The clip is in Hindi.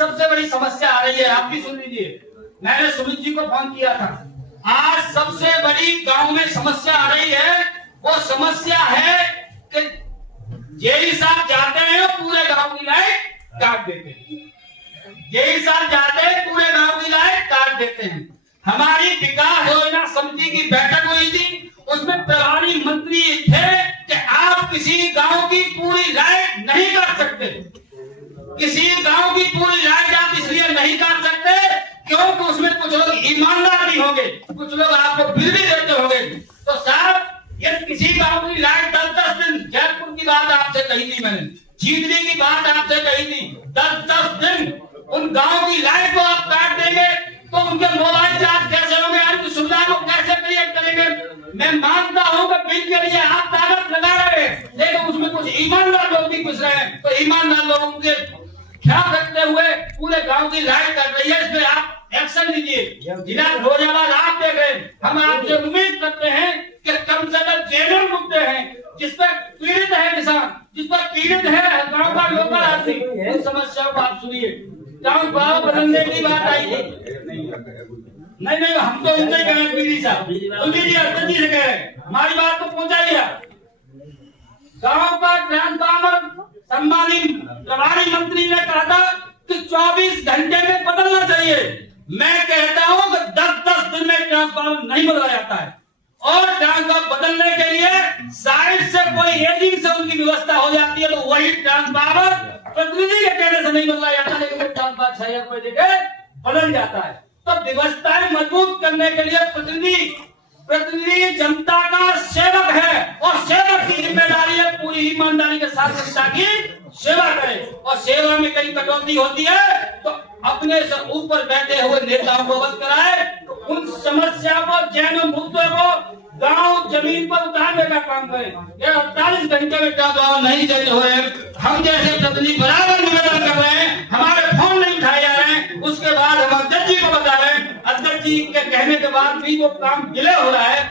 सबसे बड़ी समस्या आ रही है, आप भी सुन लीजिए। मैंने सुमित जी को फोन किया था। आज सबसे बड़ी गांव में समस्या आ रही है, वो समस्या है कि जेई साहब जाते हैं पूरे गांव की लाइट काट देते हैं। जेई साहब जाते हैं पूरे गांव की लाइट काट देते हैं। हमारी विकास योजना समिति की बैठक हुई थी, उसमें प्रभारी मंत्री थे कि आप किसी गांव की पूरी लाइट नहीं काट सकते। किसी गांव की पूरी लाइट आप इसलिए नहीं काट सकते क्योंकि उसमें कुछ लोग ईमानदार नहीं होंगे, कुछ लोग आपको बिल भी देते होंगे। तो साहब, ये किसी गांव की लाइट 10-10 दिन, जयपुर की बात आपसे कही थी मैंने, जीतने की बात आपसे कही थी, 10-10 दिन उन गांव की लाइट को आप काट देंगे तो उनके मोबाइल चार्ज कैसे होंगे, उनकी सुविधा को कैसे क्रिएट करेंगे। मैं मानता हूं कि बिल के लिए आप ताकत लगा रहे हैं, लेकिन उसमें कुछ ईमानदार लोग भी घुस रहे हैं। तो ईमानदार लोगों के ख्याल रखते हुए पूरे गांव की लाइट कट रही है, इसमें आप एक्शन लीजिए। जिला रोजाबाद आप देख रहे हैं, हम आपसे उम्मीद करते हैं कि कम से कम जेनरल मुद्दे हैं जिस पर पीड़ित है किसान, जिस पर पीड़ित है गांव का लोकल आदमी, उन समस्याओं को आप सुनिए। गांव भाव बदलने की बात आई थी, नहीं हम तो उनसे कह रहे पीड़ी साहब, जी अर्जुन जी से कह रहे, हमारी बात को पहुंचाइए। गांव का ट्रांसफार्मर सम्मानित प्रभारी मंत्री ने कहा था कि 24 घंटे में बदलना चाहिए। मैं कहता हूं कि 10-10 दिन में ट्रांसफार्मर नहीं बदला जाता है, और ट्रांसफार्मर बदलने के लिए साइड से कोई एजिंग से उनकी व्यवस्था हो जाती है, तो वही ट्रांसफार्मर प्रतिनिधि के कहने से नहीं बदला जाता, लेकिन ट्रांसफार्मर 6 कोई जगह बदल जाता है। तो व्यवस्थाएं मजबूत करने के लिए प्रतिनिधि जनता का सेवक है, और सेवक की जिम्मेदारी है पूरी ईमानदारी के साथ जनता की सेवा करे। और सेवा में कहीं कटौती होती है तो अपने से ऊपर बैठे हुए नेताओं को अवगत कराए, तो उन समस्या को, जैन मुद्दों को गांव जमीन पर उतारने का काम करें। ये 48 घंटे में ट्रांसफार्मर नहीं देते हुए हम जैसे प्रतिनिधि बराबर निवेदन कर रहे हैं, हमारे फोन नहीं उठाए जा रहे हैं, उसके बाद हम अध्यक्ष जी को बता रहे हैं, अध्यक्ष जी के कहने के बाद भी वो काम डिले हो रहा है।